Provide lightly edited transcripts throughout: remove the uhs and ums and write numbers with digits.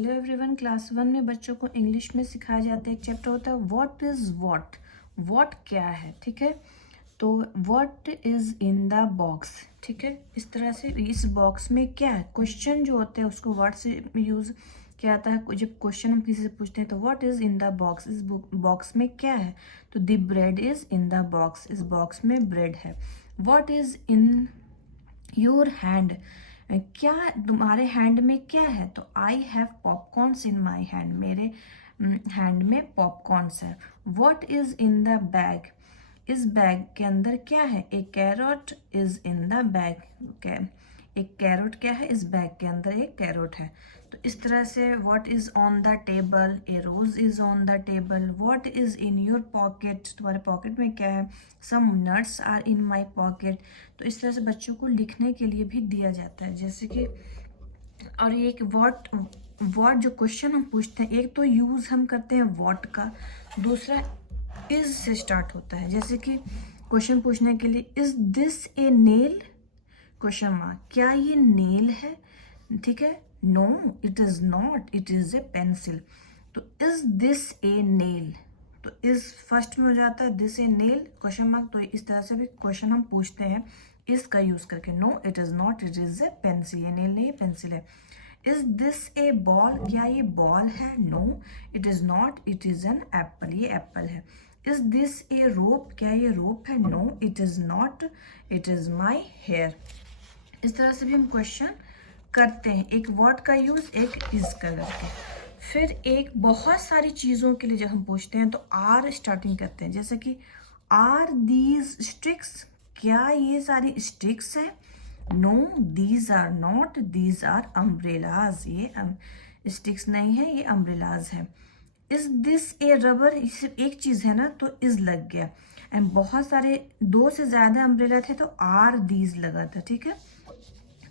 Hello everyone, class 1 में बच्चों को इंग्लिश में सिखाया जाता है। एक चैप्टर होता है व्हाट इज़ व्हाट। व्हाट क्या है, ठीक है। तो what is in the box, ठीक है। इस तरह से इस बॉक्स में क्या है, क्वेश्चन जो होते हैं उसको व्हाट से यूज़ किया जाता है। जब क्वेश्चन हम किसी से पूछते हैं तो what is in the box, इस बॉक्स में क्या है। तो the bread is in the box, इस बॉक्स में ब्रेड है। What is in your hand, क्या तुम्हारे हैंड में क्या है। तो I have popcorns in my hand, मेरे हैंड में पॉपकॉर्न्स है। What is in the bag, इस बैग के अंदर क्या है। A carrot is in the bag, एक कैरोट क्या है, इस बैग के अंदर एक कैरोट है। तो इस तरह से what is on the table, a rose is on the table. What is in your pocket, तुम्हारे पॉकेट में क्या है। Some nuts are in my pocket. तो इस तरह से बच्चों को लिखने के लिए भी दिया जाता है, जैसे कि और ये एक व्हाट जो क्वेश्चन हम पूछते हैं, एक तो यूज हम करते हैं व्हाट का, दूसरा इज से स्टार्ट होता है। जैसे कि क्वेश्चन पूछने के लिए is this a nail, question mark, क्या ये नेल है, ठीक है। No it is not, it is a pencil. तो इज दिस ए नेल, तो इस फर्स्ट में हो जाता है, this a nail question mark. तो इस तरह से भी क्वेश्चन हम पूछते हैं इसका यूज करके। No it is not, it is a pencil, ये नेल नहीं ये पेंसिल है। इज दिस ए बॉल, क्या ये बॉल है। No it is not, it is an apple, ये एप्पल है। इज दिस ए रोप, क्या ये रोप है। No it is not, it is my hair. इस तरह से भी हम क्वेश्चन करते हैं, एक वर्ड का यूज एक इज का करके। फिर एक बहुत सारी चीज़ों के लिए जब हम पूछते हैं तो आर स्टार्टिंग करते हैं, जैसे कि आर दीज स्टिक्स, क्या ये सारी स्टिक्स हैं। No these are not, these are umbrellas, ये स्टिक्स नहीं है ये अम्ब्रेलाज है। इज दिस ए रबर, सिर्फ एक चीज़ है ना तो इज लग गया। एंड बहुत सारे दो से ज़्यादा अम्ब्रेला थे तो आर दीज लगा था, ठीक है।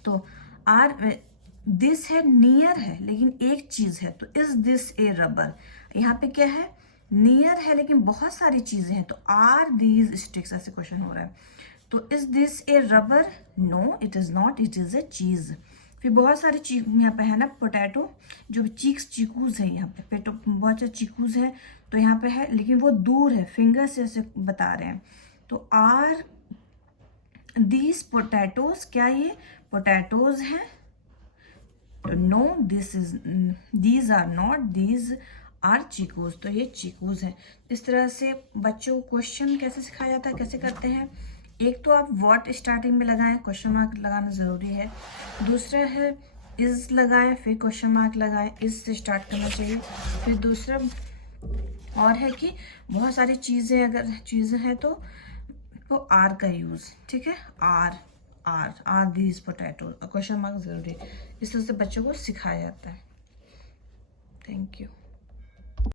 तो आर दिस है, नियर है लेकिन एक चीज है, तो इज दिस ए रबर। यहाँ पे क्या है, नियर है लेकिन बहुत सारी चीजें हैं, तो आर दीज स्टिक्स, ऐसे क्वेश्चन हो रहा है। तो is this a rubber. No it is not, it is a cheese. फिर बहुत सारी चीज यहाँ पे है ना, पोटैटो, जो चीकूज है, यहाँ पे पेटो बहुत सारे चीकूज है, तो यहाँ पे है लेकिन वो दूर है, फिंगर से ऐसे बता रहे हैं। तो आर दीज पोटैटोज, क्या ये पोटैटोज हैं। तो no this is, these are not, these are chikoos, तो ये चीकूज हैं। इस तरह से बच्चों को क्वेश्चन कैसे सिखाया जाता है, कैसे करते हैं। एक तो आप व्हाट स्टार्टिंग में लगाएं, क्वेश्चन मार्क लगाना ज़रूरी है। दूसरा है इज लगाएं, फिर क्वेश्चन मार्क लगाएं, इज से स्टार्ट करना चाहिए। फिर दूसरा और है कि बहुत सारी चीज़ें अगर चीज़ें हैं तो आर का यूज़, ठीक है। Are these potato, question mark जरूरी है। इस तरह से बच्चों को सिखाया जाता है। Thank you.